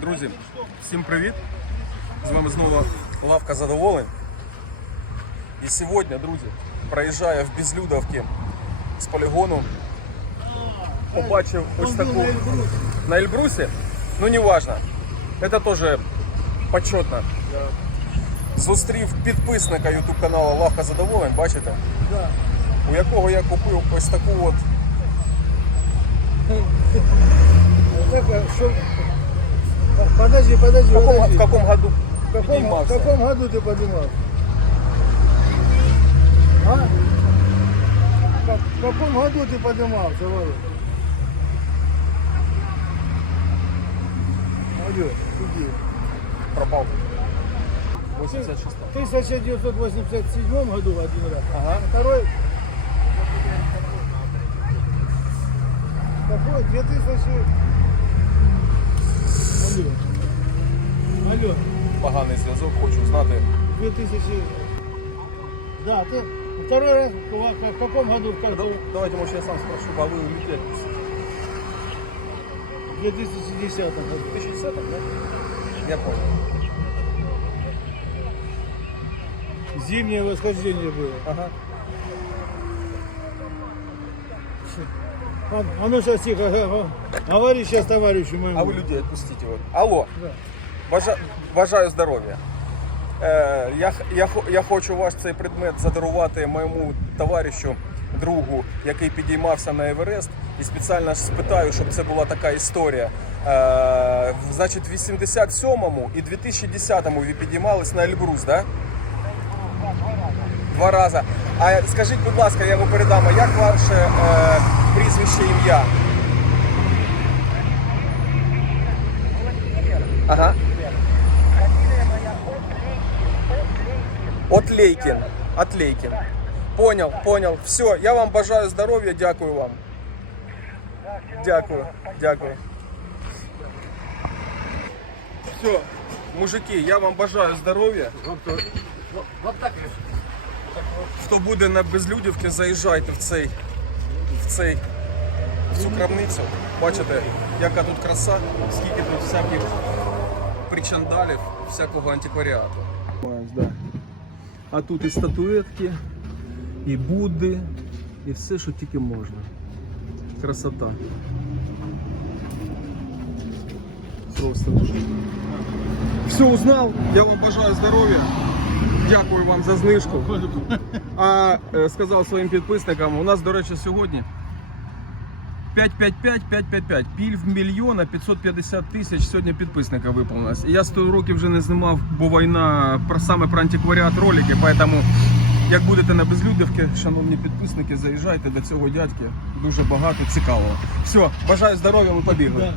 Друзі, всім привіт! З вами знову лавка задоволень. І сьогодні, друзі, проїжджаю в Безлюдовки з полігону. Побачив ось таку на Ельбрусі. Ну не важно. Це теж почетно. Зустрів підписника YouTube каналу Лавка Задоволень, бачите? У якого я купив ось таку от что... Подожди, подожди, в каком, подожди. в каком году В каком, в каком году ты поднимал? А? В каком году ты поднимался, Володя? Алло, иди. пропав. 86 В 1987 году один раз. Ага. Второй... Какой? 2000... Алло. Поганий зв'язок, хочу знати. 2000... Да, ты второй раз в в каком году? В каком? Давайте, може, я сам спрошу, а ви улетели? В 2010 году. 2010 да? Я понял. Зимнее восхождение было. Ага. А, а ну сейчас тихо, говори сейчас товарищу моему. А ви людей відпустіть його. Алло, Да. бажа... бажаю здоров'я. Е, я, я, я хочу ваш цей предмет задарувати моєму товаришу, другу, який підіймався на Еверест. І спеціально спитаю, щоб це була така історія. Е, значить, в 87-му і 2010-му ви підіймались на Ельбрус? Да? Два рази. А скажіть, будь ласка, я йому передам, а як ваше е, прізвище ім'я? Ага. Отлейкин. Отлейкин. Понял, понял. Все, я вам бажаю здоров'я, дякую вам. Дякую, дякую. Все, мужики, я вам бажаю здоров'я. Хто буде на безлюдівці, заїжджайте в цей, в цей, в цю крамницю. Бачите, яка тут краса, скільки тут всяких причандалів, всякого антикваріату. А тут і статуетки, і Будди, і все, що тільки можна. Красота. Просто дуже. Все узнал. Я вам бажаю здоров'я. Дякую вам за знижку. А е, сказав своїм підписникам, у нас, до речі, сьогодні 555 555 пільв мільйона 550 тисяч сьогодні підписника виповнилось. Я 100 років вже не знімав, бо війна про саме про антикваріат ролики. Поэтому, як будете на безлюдівки, шановні підписники, заїжджайте до цього дядьки. Дуже багато цікавого. Все, бажаю здоров'я, ми побігли.